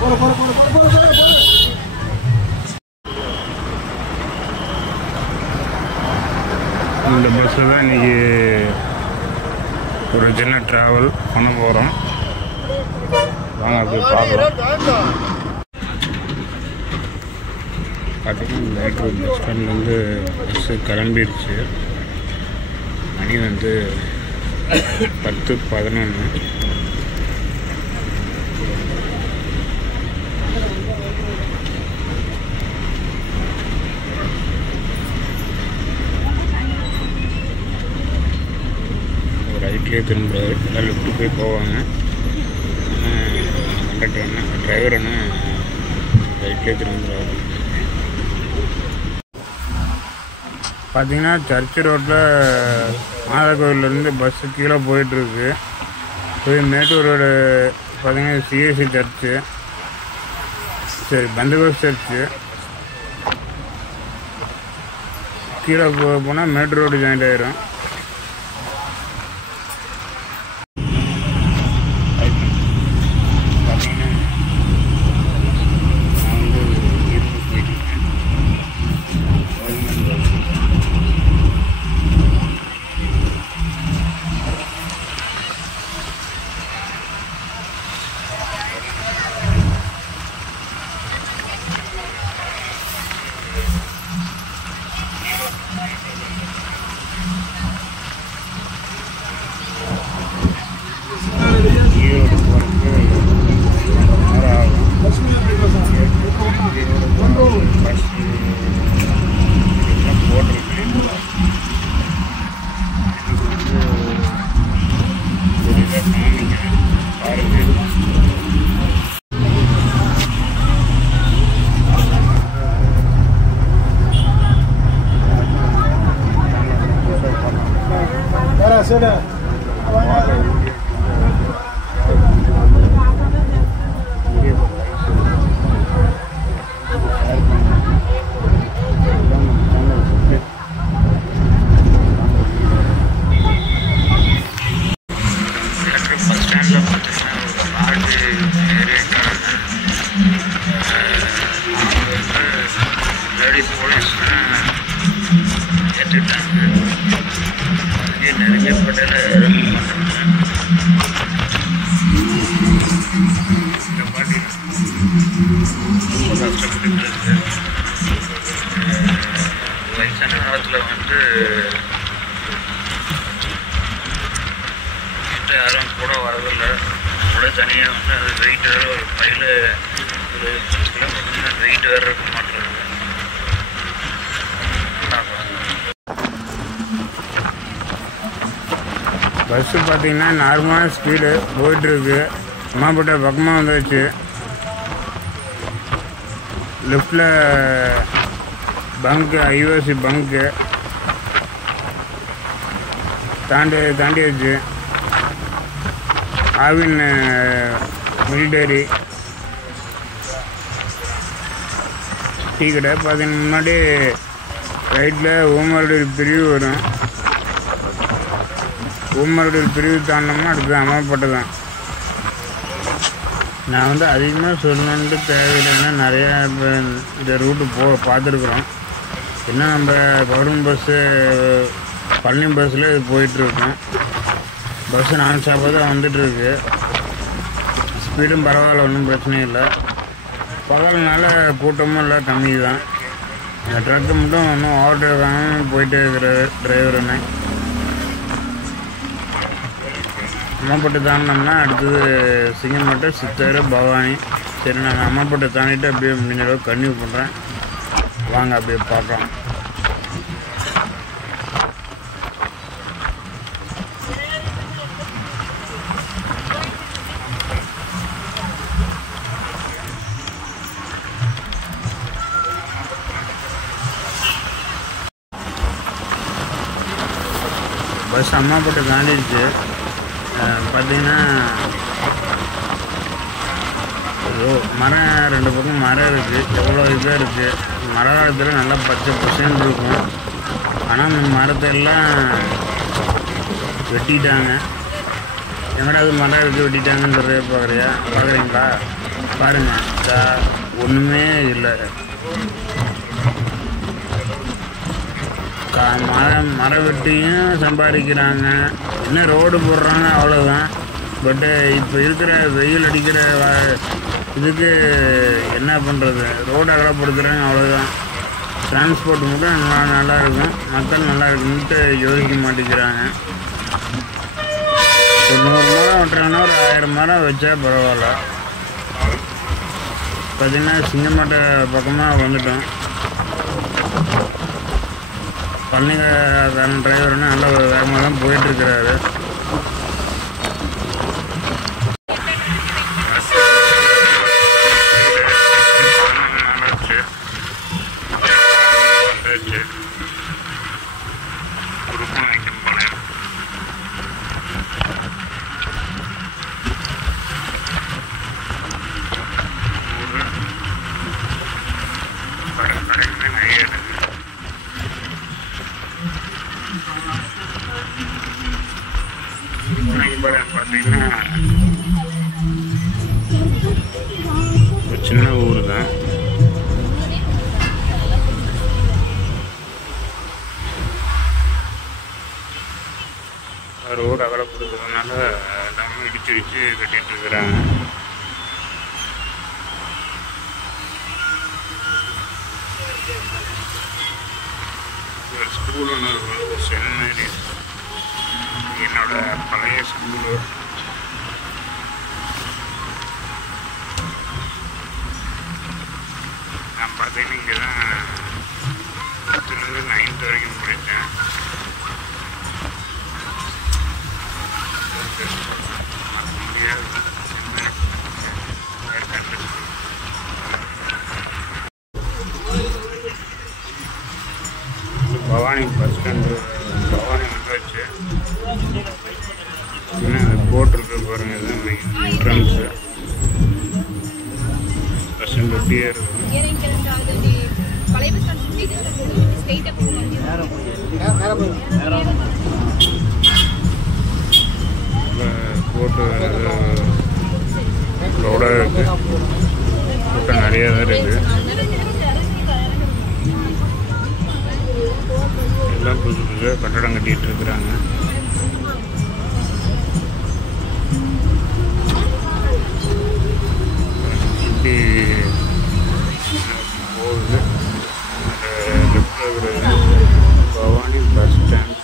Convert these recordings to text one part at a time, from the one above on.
இந்த பஸ்ஸில் தான் இன்றைக்கி ஒரு சின்ன ட்ராவல் பண்ண போகிறோம். வாங்க அப்படியே பார்க்கலாம். பார்த்தீங்கன்னா லைட்ரூட் பஸ் ஸ்டாண்ட்லேருந்து பஸ்ஸு கிளம்பிடுச்சு. மணி வந்து 10:11. ரைட்லேயே திரும்புறாரு, எல்லாம் லெஃப்ட்டு போய் போவாங்க. கண்டக்டர் என்ன டிரைவர் என்ன ரைட்லேயே திரும்புறாரு. பார்த்தீங்கன்னா சர்ச்சு ரோட்டில் மாதா கோயிலேருந்து பஸ்ஸு கீழே போயிட்டுருக்கு. போய் மேட்டூர் ரோடு பார்த்தீங்கன்னா சிஎஸ்சி சர்ச்சு, சரி பந்தகோஸ் சர்ச்சு. கீழே போனால் மேட்டூர் ரோடு ஜாயிண்ட் ஆயிரும். வயசான காலத்தில் வந்து யாரும் கூட வரதில்லை. கூட தனியாக வந்து அது வெயிட் வேறு ஒரு பையில் ஒரு கிலோமீட்டர் வெயிட் வேறு இருக்க மாட்டேங்குது. பஸ்ஸு பார்த்தீங்கன்னா நார்மலான ஸ்பீடு போயிட்டுருக்கு. அம்மாப்பட்ட பக்கமாக வந்துடுச்சு. லெஃப்டில் பங்கு, ஐஓசி பங்கு தாண்டியாச்சு. ஆவின் மிலிட்டரி டீ கடை பார்த்தீங்கன்னா முன்னாடி ரைட்டில் ஓமருடைய பிரிவு வரும். ஓமருடைய பிரிவு தாண்டோம்னா அடுத்து அம்மாப்பட்டு தான். நான் வந்து அதிகமாக சொல்லணுன்ட்டு தேவையில்லை. ஏன்னா நிறையா இப்போ இந்த ரூட்டு பார்த்துருக்குறோம். என்ன நம்ம கவர்மெண்ட் பஸ்ஸு பழனி பஸ்ஸில் இது போயிட்டுருக்கோம். பஸ்ஸு நான் ஸ்டாப்பாக தான் வந்துட்டுருக்கு. ஸ்பீடும் பரவாயில்ல, ஒன்றும் பிரச்சனை இல்லை. பகல்னால கூட்டமும் இல்லை, கம்மி தான். இந்த ட்ரக்கு மட்டும் ஒன்றும் ஓவர்டேக்காம போயிட்டே இருக்கிற டிரைவருன்னு. அம்மாப்பட்டு தாண்டினோம்னா அடுத்தது சிங்கம்பட்டு, சித்தர், பவானி. சரி, நாங்கள் அம்மாப்பட்டு தாண்டிட்டு அப்படியே முடிஞ்ச அளவுக்கு கன்டினியூ பண்ணுறேன். வாங்க அப்படியே பார்க்கலாம். பஸ் அம்மாப்பட்டு தாண்டிடுச்சு. பார்த்தீங்கன்னா மரம் 2 பக்கம் மரம் இருக்குது. எவ்வளோ இதாக இருக்குது. மழை காலத்தில் நல்லா பச்சை பசேன்னு இருக்கும். ஆனால் அந்த மரத்தை எல்லாம் வெட்டிட்டாங்க. எங்கடா அது மரம் எடுத்து வெட்டிட்டாங்கன்னு சொல்கிறத பார்க்குறீங்களா? பாருங்கள், ஒன்றுமே இல்லை. மரம் வெட்டியும் சம்பாதிக்கிறாங்க, இன்னும் ரோடு போடுறாங்க, அவ்வளோதான். பட்டு இப்போ இருக்கிற வெயில் அடிக்கிற இதுக்கு என்ன பண்ணுறது? ரோடு அகலப்படுத்துகிறாங்க, அவ்வளோதான். டிரான்ஸ்போர்ட் மட்டும் நல்லா இருக்கும், மக்கள் நல்லா இருக்குன்ட்டு யோசிக்க மாட்டேங்கிறாங்க. ஒரு 100 மரம் வெட்டுறாங்கன்னா ஒரு 1000 மரம் வச்சா பரவாயில்ல. பார்த்திங்கன்னா சிங்கமாட்டை பக்கமாக வந்துட்டோம். பழனிக்காரன் டிரைவர்னா நல்லா வேகமாக தான் போயிட்டுருக்கிறாரு. பார்த்தீங்கன்னா ஒரு சின்ன ஊர் தான். ரோடு அகலப்படுத்துறதுனால எல்லாமே இடிச்சு கட்டிட்டு இருக்கிறாங்க. ஒரு ஸ்கூல் ஒன்று இருக்கும், சென்ட் மேரிஸ், என்னோட பழைய ஸ்கூலு. நான் பார்த்தீங்கன்னா இங்கே தான் 5th-லேருந்து 9th வரைக்கும் படித்தேன். பவானி பஸ் ஸ்டாண்டு, பவானி வந்தாச்சு. போட்டிருக்கு பாருங்க, இதுதான் என்ட்ரன்ஸு. பஸ் ஸ்டாண்ட் ஒட்டியே இருக்கும். போட்டு லோடாக இருக்குது, கூட்டம் நிறையா தான் இருக்குது. எல்லாம் புதுசு புதுசாக கட்டடம் கட்டிகிட்டு இருக்கிறாங்க. சுற்றி போகுது. லெஃப்டில் இருக்கிறது பவானி பஸ் ஸ்டாண்ட்.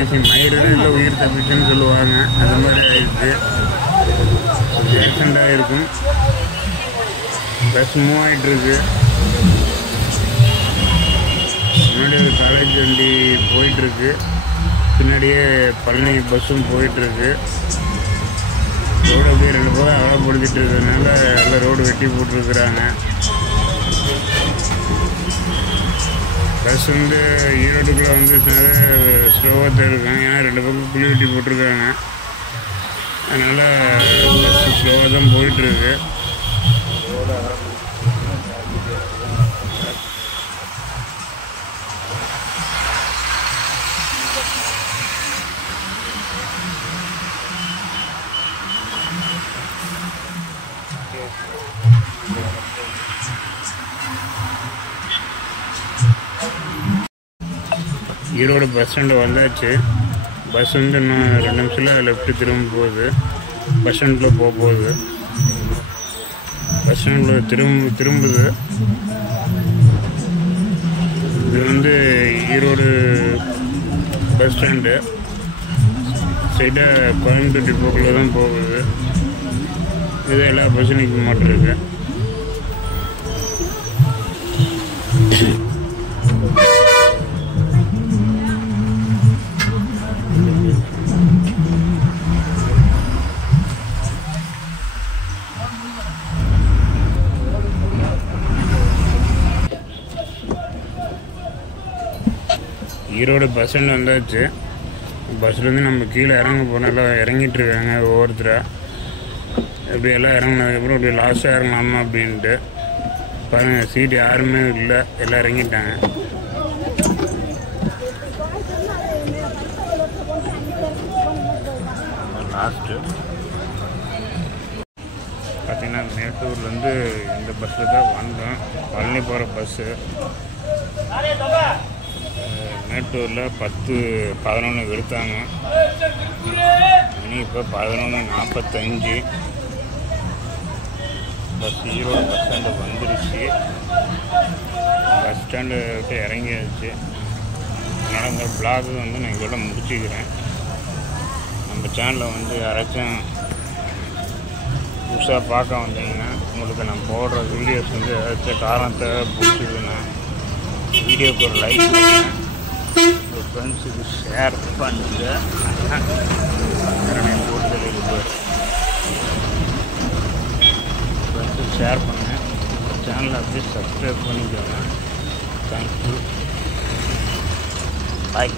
ஏசி மயிறுன்னு இல்லை உயிர் தப்பிச்சுன்னு சொல்லுவாங்க. அது மாதிரி ஆயிடுச்சு. ஆக்சிடெண்ட் ஆகிருக்கும். பஸ் மூவ் ஆகிட்டுருக்கு. முன்னாடி ஒரு காலேஜ் வண்டி போயிட்டுருக்கு. பின்னாடியே பழனி பஸ்ஸும் போயிட்டுருக்கு. ரோடு அப்படியே 2 பக்கம் அகலப்படுத்திட்டு இருக்கிறதுனால எல்லாம் ரோடு வெட்டி போட்டிருக்குறாங்க. பஸ் வந்து ஈரோட்டுக்குள்ளே வந்து ஸ்லோவாக தான் இருக்கும். ஏன்னா 2 பக்கம் குழி வெட்டி போட்டிருக்காங்க. அதனால் பஸ் ஸ்லோவாக தான் போயிட்டுருக்கு. ஈரோடு பஸ் ஸ்டாண்டு வந்தாச்சு. பஸ் வந்து இன்னும் 2 நிமிஷத்தில் லெஃப்ட்டு திரும்ப போகுது. பஸ் ஸ்டாண்டில் போகுது. பஸ் ஸ்டாண்டில் திரும்புது. இது வந்து ஈரோடு பஸ் ஸ்டாண்டு. சைடாக கோயம்புத்தூர் டிப்போக்குள்ளே தான் போகுது. இது எல்லா பஸ்ஸும் நிற்க மாட்டிருக்கு. ஈரோடு பஸ் ஸ்டாண்ட் வந்தாச்சு. பஸ்லேருந்து நம்ம கீழே இறங்க போனோம். எல்லாம் இறங்கிட்டு இருக்காங்க ஒவ்வொருத்தராக. எப்படி எல்லாம் இறங்கினதுக்கப்புறம் இப்படி லாஸ்ட்டாக இறங்கலாமா அப்படின்ட்டு பாருங்கள். சீட்டு யாருமே இல்லை, எல்லாம் இறங்கிட்டாங்க. லாஸ்ட்டு பார்த்திங்கன்னா மேட்டூர்லேருந்து இந்த பஸ்ஸில் தான் வந்தோம். பழனி போகிற பஸ்ஸு. மேட்டூரில் 10:11 எடுத்தாங்க. மணி இப்போ 11:45. பஸ் ஈரோடு பஸ் ஸ்டாண்டு வந்துருச்சு. பஸ் ஸ்டாண்டு விட்டு இறங்கியாச்சு. அதனால் இந்த ப்ளாக் வந்து நான் இதோட முடிச்சுக்கிறேன். நம்ம சேனலில் வந்து யாராச்சும் புதுசாக பார்க்க வந்தீங்கன்னா உங்களுக்கு நான் போடுற வீடியோஸ் வந்து ஏதாச்சும் காரணத்தை பிடிச்சிதுன்னா வீடியோக்கு ஒரு லைக் பண்ணுங்கள். உங்கள் ஃப்ரெண்ட்ஸுக்கு ஷேர் பண்ணுங்கள். போட்டுதல் இருக்குது. ஃப்ரெண்ட்ஸுக்கு ஷேர் பண்ணுங்கள். சேனலை அப்படியே சப்ஸ்கிரைப் பண்ணிக்கோங்க. தேங்க்யூ. பாய்.